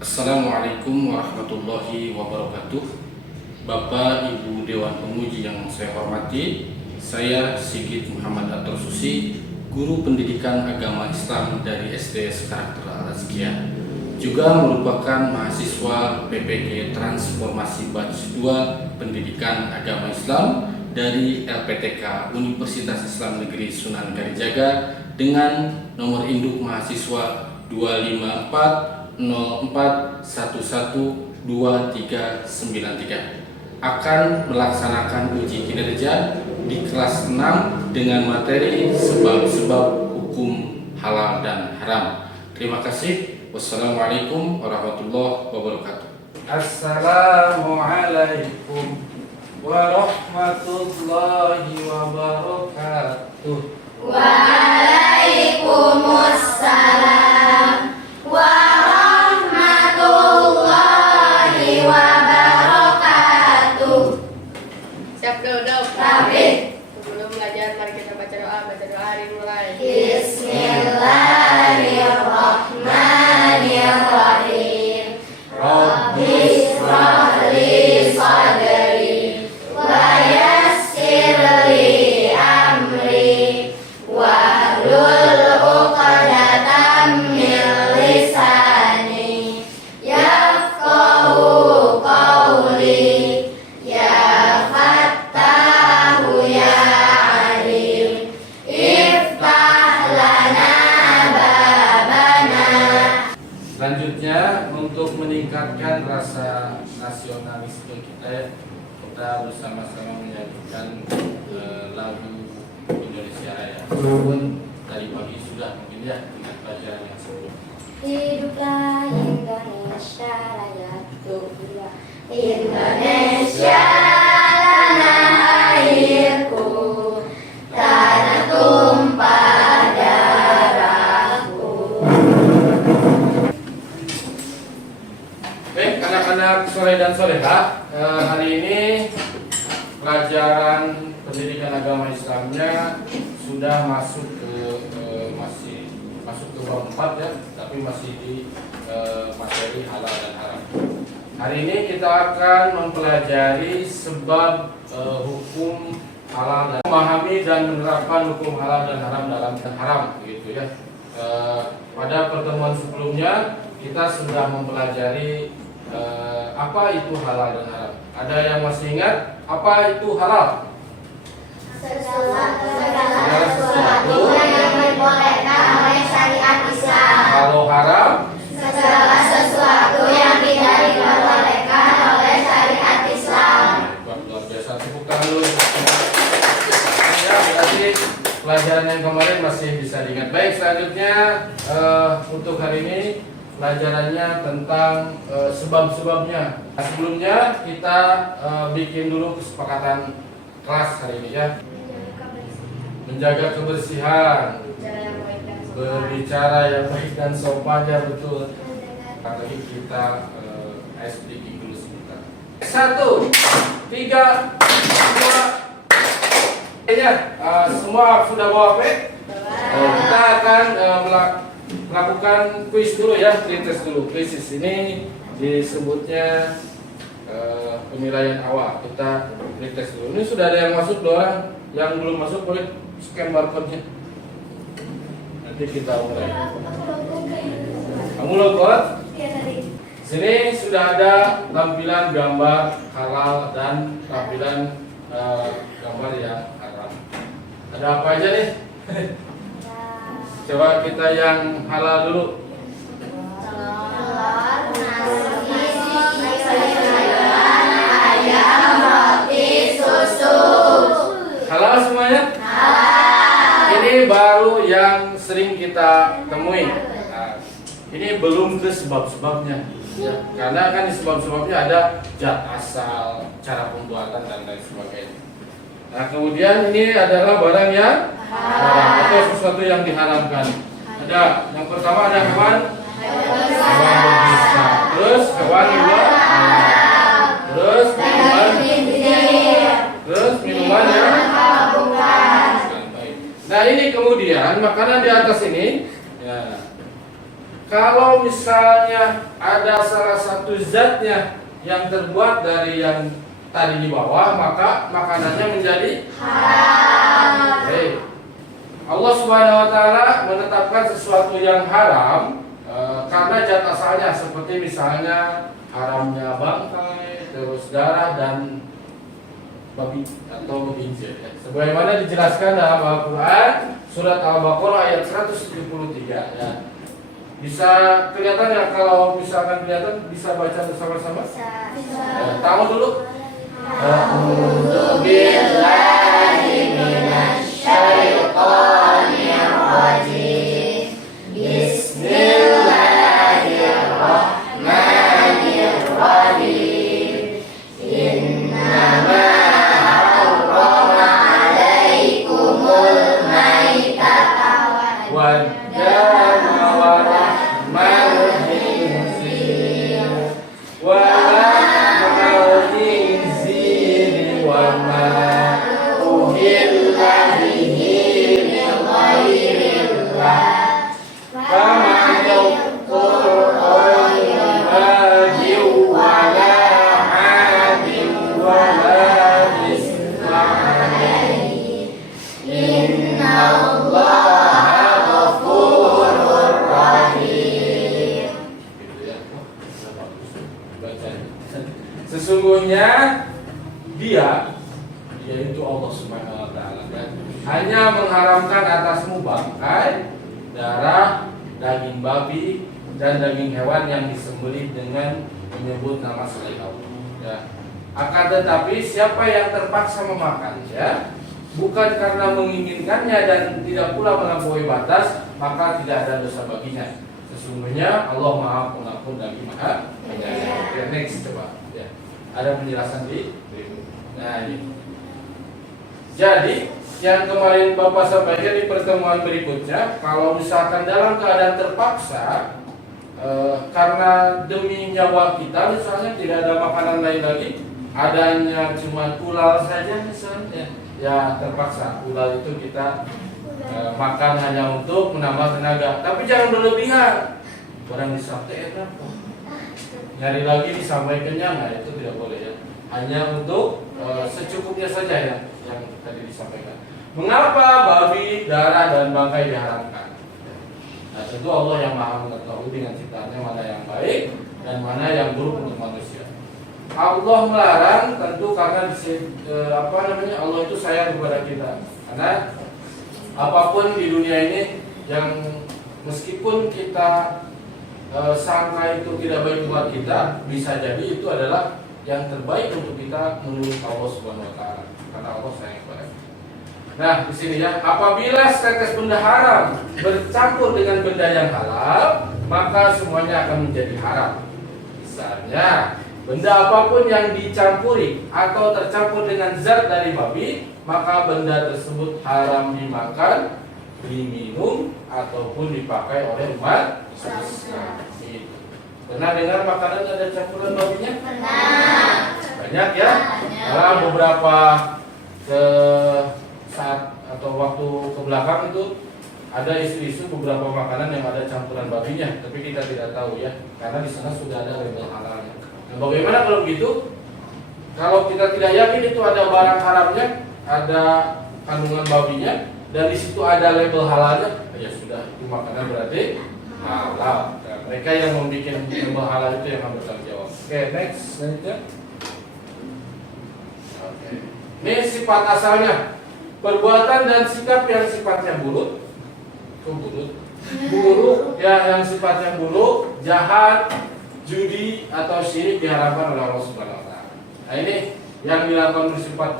Assalamualaikum warahmatullahi wabarakatuh. Bapak Ibu Dewan Penguji yang saya hormati, saya Sigit Muhammad Atur Susi, Guru Pendidikan Agama Islam dari STS Karakter Al-Azkiyah, juga merupakan mahasiswa PPG Transformasi Batch 2 Pendidikan Agama Islam dari LPTK Universitas Islam Negeri Sunan Kalijaga dengan nomor induk mahasiswa 25404112393 akan melaksanakan uji kinerja di kelas 6 dengan materi sebab-sebab hukum halal dan haram. Terima kasih. Wassalamualaikum warahmatullahi wabarakatuh. Assalamualaikum warahmatullahi wabarakatuh. Waalaikumsalam warahmatullahi wabarakatuh. Siap duduk. Rapi. Sebelum belajar, mari kita baca doa. Baca doa hari mulai. Bismillahirrahmanirrahim. Rabbi shrah li sadri wa yassir li amri wahlul 'uqdatam min lisani yafqahu qawli ya fattahu ya alim iftah lana babana. Selanjutnya, untuk meningkatkan rasa nasionalisme kita bersama-sama menyanyikan lagu Indonesia Raya. Meskipun tadi pagi sudah mungkin ya dengan pelajaran yang sebelumnya. Hiduplah Indonesia Raya, Indonesia tanah airku, tanah tumpah darahku. Baik, anak-anak soleh dan soleha, hari ini pelajaran pendidikan agama Islamnya sudah masuk ke bab 4 ya, tapi masih di materi halal dan haram. Hari ini kita akan mempelajari sebab hukum halal dan memahami dan menerapkan hukum halal dan haram begitu ya. Pada pertemuan sebelumnya kita sudah mempelajari apa itu halal dan haram. Ada yang masih ingat apa itu halal? Sesuatu yang dibolehkan oleh syariat Islam. Kalau haram? Segala sesuatu yang tidak diperbolehkan oleh syariat Islam. Luar biasa, tepuk tangan dulu. Ya, berarti pelajaran yang kemarin masih bisa diingat. Baik, selanjutnya untuk hari ini pelajarannya tentang sebab-sebabnya. Nah, sebelumnya kita bikin dulu kesepakatan kelas hari ini ya. Menjaga kebersihan, berbicara yang baik dan sopan ya, betul. Lagi kita speaking dulu sebentar. 1, 3, 2. Ya, semua sudah bawa HP? Kita akan melakukan kuis dulu ya, tes dulu. Kuis ini disebutnya penilaian awal. Kita tes dulu. Ini sudah ada yang masuk, 2 orang. Yang belum masuk boleh scan barcode-nya. Nanti kita mulai. Kamu logot? Sini sudah ada tampilan gambar halal dan tampilan gambar yang haram. Ada apa aja nih? Coba kita yang halal dulu. Ayam, roti, susu. Halal semuanya? Ini baru yang sering kita temui. Nah, ini belum ke sebab-sebabnya ya, karena kan di sebab-sebabnya ada zat asal, cara pembuatan dan lain sebagainya. Nah, kemudian ini adalah barang yang haram atau sesuatu yang diharamkan. Ada yang pertama ada hewan berbisa, terus hewan liar, terus minuman yang nah ini kemudian makanan di atas ini ya, kalau misalnya ada salah satu zatnya yang terbuat dari yang tadi di bawah, maka makanannya menjadi haram. Oke. Allah Subhanahu wa taala menetapkan sesuatu yang haram karena zat asalnya, seperti misalnya haramnya bangkai, terus darah dan babi atau khinzir. Sebagaimana dijelaskan dalam Al-Qur'an surat Al-Baqarah ayat 173 ya. Bisa kelihatan ya, kalau misalkan kelihatan bisa baca bersama-sama? Tahu dulu. A'udzu billahi minasyaitonir rajim. Bismillahirrahmanirrahim. Innama harrama 'alaikumul maitata wad dama wa lahmal khinzir wa lahmal khinzir wa ma uhilla bihi li ghairillah faman yadhkur ghayra baghin wala 'adin wala isma 'alaihi innallaha ghafurur rahim. Sesungguhnya dia, yaitu Allah Subhanahu wa taala, hanya mengharamkan atasmu bangkai, darah, daging babi dan daging hewan yang disembelih dengan menyebut nama selain Allah. Ya. Akan tetapi siapa yang terpaksa memakannya bukan karena menginginkannya dan tidak pula melampaui batas, maka tidak ada dosa baginya. Sesungguhnya Allah Maha Pengampun lagi Maha Penyayang. Oke, next coba. Ya. Ada penjelasan di berikut. Nah, ini. Jadi yang kemarin Bapak sampaikan di pertemuan berikutnya, kalau misalkan dalam keadaan terpaksa karena demi nyawa kita, misalnya tidak ada makanan lain lagi, adanya cuma ulal saja misalnya, ya terpaksa ulal itu kita makan hanya untuk menambah tenaga, tapi jangan berlebihan. Barang disate enak, nyari lagi disampai kenyang, nah itu tidak boleh ya. Hanya untuk secukupnya saja ya, yang tadi disampaikan. Mengapa babi, darah dan bangkai diharamkan? Nah, tentu Allah yang Maha mengetahui dengan ciptaannya mana yang baik dan mana yang buruk untuk manusia. Allah melarang tentu karena Allah itu sayang kepada kita. Karena apapun di dunia ini yang meskipun kita sangka itu tidak baik buat kita, bisa jadi itu adalah yang terbaik untuk kita menurut Allah Subhanahu wa taala. Karena Allah sayang kepada kita. Nah, di sini ya, apabila setetes benda haram bercampur dengan benda yang halal, maka semuanya akan menjadi haram. Misalnya, benda apapun yang dicampuri atau tercampur dengan zat dari babi, maka benda tersebut haram dimakan, diminum, ataupun dipakai oleh umat Islam. Pernah dengar makanan ada campuran babinya? Pernah. Banyak ya. Dalam beberapa saat atau waktu ke belakang itu ada isu-isu beberapa makanan yang ada campuran babinya, tapi kita tidak tahu ya, karena di sana sudah ada label halalnya. Nah, bagaimana kalau begitu? Kalau kita tidak yakin itu ada barang haramnya, ada kandungan babinya, dan di situ ada label halalnya, ya sudah, itu makanan berarti halal. Nah, mereka yang membuat label halal itu yang akan bertanggung jawab. Oke, next selanjutnya. Oke. Ini sifat asalnya. Perbuatan dan sikap yang sifatnya buruk, ya, yang sifatnya buruk, jahat, judi atau syirik diharamkan oleh Allah Subhanahu wa taala. Nah, ini yang dilakukan bersifat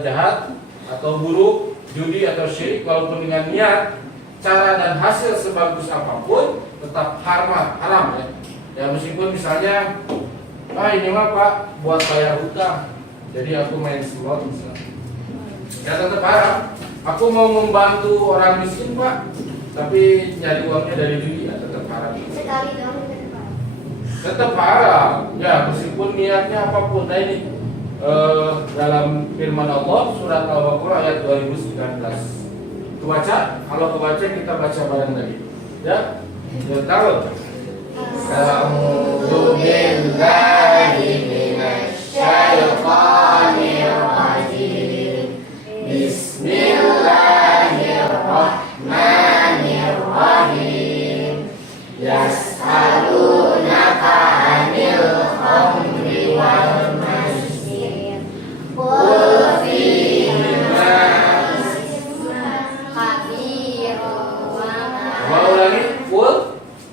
jahat atau buruk, judi atau syirik, walaupun dengan niat, cara dan hasil sebagus apapun tetap haram ya. Ya meskipun misalnya, ini mah Pak buat bayar hutang, jadi aku main slot misalnya. Ya tetap haram. Aku mau membantu orang miskin Pak, tapi nyari uangnya dari judi, ya tetap haram. Sekali dong. Tetap haram. Ya meskipun niatnya apapun. Nah ini dalam firman Allah surat Al-Baqarah ayat 2019. Kebaca, kalau kebaca kita baca bareng lagi. Ya, tahu. A'udzu billahi minasyaitonir rajim. Bismillahirrahmanirrahim. Yas'alunaka 'anil khamri wal maisir. Qul fihima mau lagi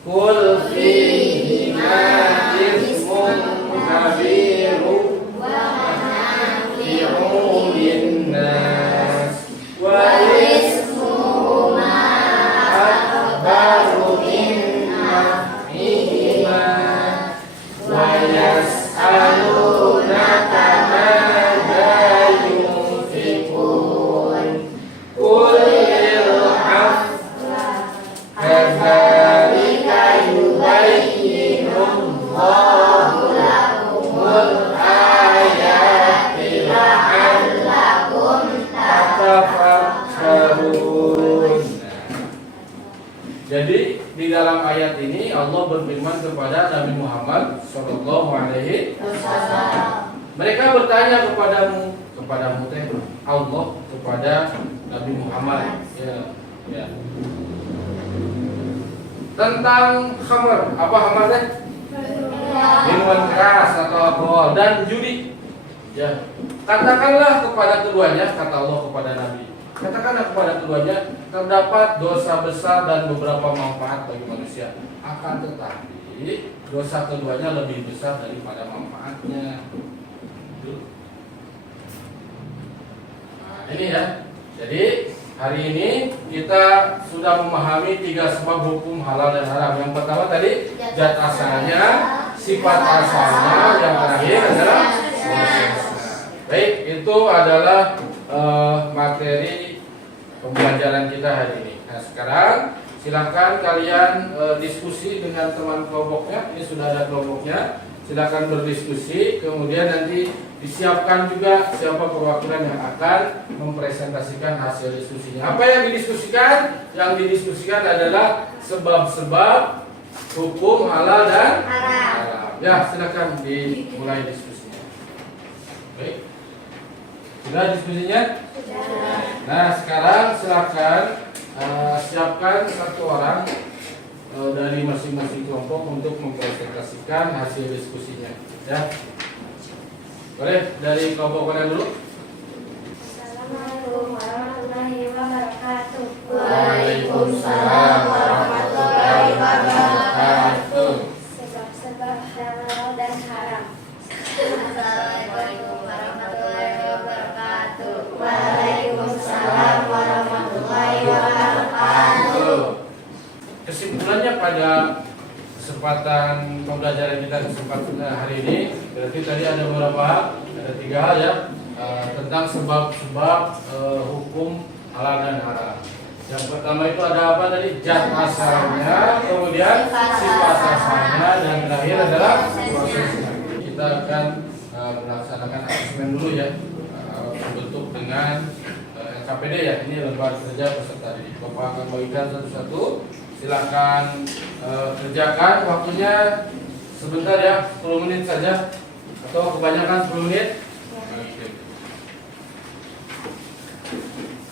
Qul fihima ismun kabirun wa manafi'u linnas wa ismuhuma akbaru min naf'ihima wa yas'alunaka madza yunfiqun qul lil 'afwa kadzalika yubayyinullahu lakumul ayati la'allakum tatafakkarun. Jadi di dalam ayat ini Allah berfirman kepada Nabi Muhammad Shallallahu Alaihi Wasallam. Mereka bertanya kepadamu teh Allah kepada Nabi Muhammad ya. Tentang khamr, apa khamr teh? Minuman keras atau alkohol dan judi. Ya. Katakanlah kepada keduanya, kata Allah kepada Nabi. Katakanlah kepada keduanya terdapat dosa besar dan beberapa manfaat bagi manusia. Akan tetapi dosa keduanya lebih besar daripada manfaatnya. Nah, ini ya. Jadi hari ini kita sudah memahami 3 sebab hukum halal dan haram. Yang pertama tadi zat asalnya, sifat asalnya, yang terakhir adalah prosesnya. Baik, itu adalah materi pembelajaran kita hari ini. Nah, sekarang silakan kalian diskusi dengan teman kelompoknya. Ini sudah ada kelompoknya. Silakan berdiskusi, kemudian nanti disiapkan juga siapa perwakilan yang akan mempresentasikan hasil diskusinya. Apa yang didiskusikan? Yang didiskusikan adalah sebab-sebab hukum halal dan haram. Ya, silakan dimulai diskusinya. Baik. Sudah diskusinya? Sudah. Nah, sekarang silakan siapkan satu orang dari masing-masing kelompok untuk mempresentasikan hasil diskusinya. Ya. Boleh dari kelompok mana dulu? Assalamualaikum warahmatullahi wabarakatuh. Waalaikumsalam warahmatullahi wabarakatuh. Sebab-sebab halal dan haram. Assalamualaikum warahmatullahi wabarakatuh. Waalaikumsalam warahmatullahi wabarakatuh. Kesimpulannya pada kesempatan pembelajaran kita kesempatan hari ini, berarti tadi ada beberapa hal, ada 3 hal ya, tentang sebab-sebab hukum halal dan haram. Yang pertama itu ada apa tadi? Zat asalnya, kemudian sifat asalnya, dan terakhir adalah prosesnya. Kita akan melaksanakan asesmen dulu ya, bentuk dengan LKPD ya. Ini lembar kerja peserta didik. Bapak akan bagikan satu-satu. Silakan kerjakan, waktunya sebentar ya, 10 menit saja atau kebanyakan 10 menit.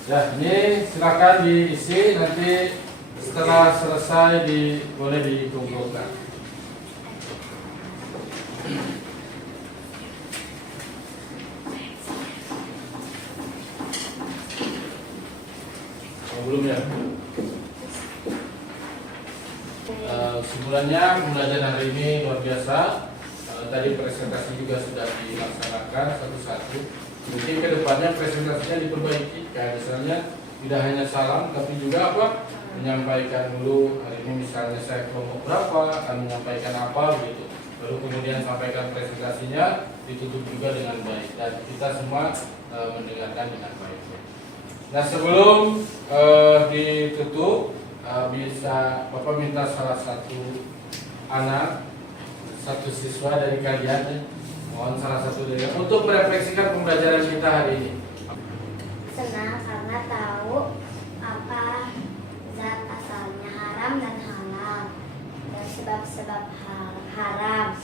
Ya, ini silakan diisi, nanti setelah selesai boleh dikumpulkan. Belum ya? Sebulannya pembelajaran hari ini luar biasa. Tadi presentasi juga sudah dilaksanakan satu-satu. Mungkin kedepannya presentasinya diperbaiki. Kayak misalnya tidak hanya salam, tapi juga apa? Menyampaikan dulu hari ini misalnya saya kelompok berapa, akan menyampaikan apa gitu. Baru kemudian sampaikan presentasinya, ditutup juga dengan baik dan kita semua mendengarkan dengan baik. Nah, sebelum ditutup, bisa Bapak minta salah satu anak, satu siswa dari kalian, mohon salah satu dari untuk merefleksikan pembelajaran kita hari ini. Senang karena tahu apa zat asalnya haram dan halal, dan sebab-sebab haram.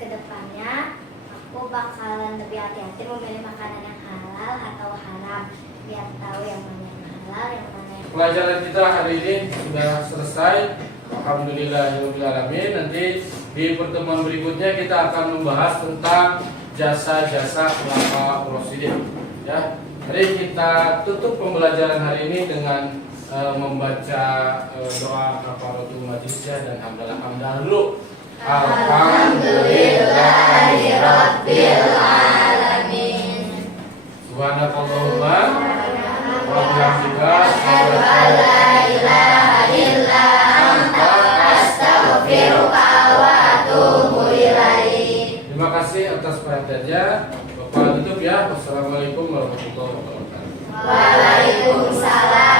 Kedepannya aku bakalan lebih hati-hati memilih makanan yang halal atau haram, biar tahu yang mana yang halal, yang mana yang Pelajaran kita hari ini sudah selesai. Alhamdulillahirobbilalamin. Nanti di pertemuan berikutnya kita akan membahas tentang jasa-jasa khulafaur rasyidin. Ya, mari kita tutup pembelajaran hari ini dengan membaca doa kafaratul majlisnya dan hamdalah dulu. Alhamdulillahirabbil alamin. Subhanakallahumma wa bihamdika Asyhadu an la ilaha illa anta astaghfiruka wa atubu ilaik. Terima kasih atas perhatiannya. Bapak tutup ya. Wassalamualaikum warahmatullahi wabarakatuh. Waalaikumsalam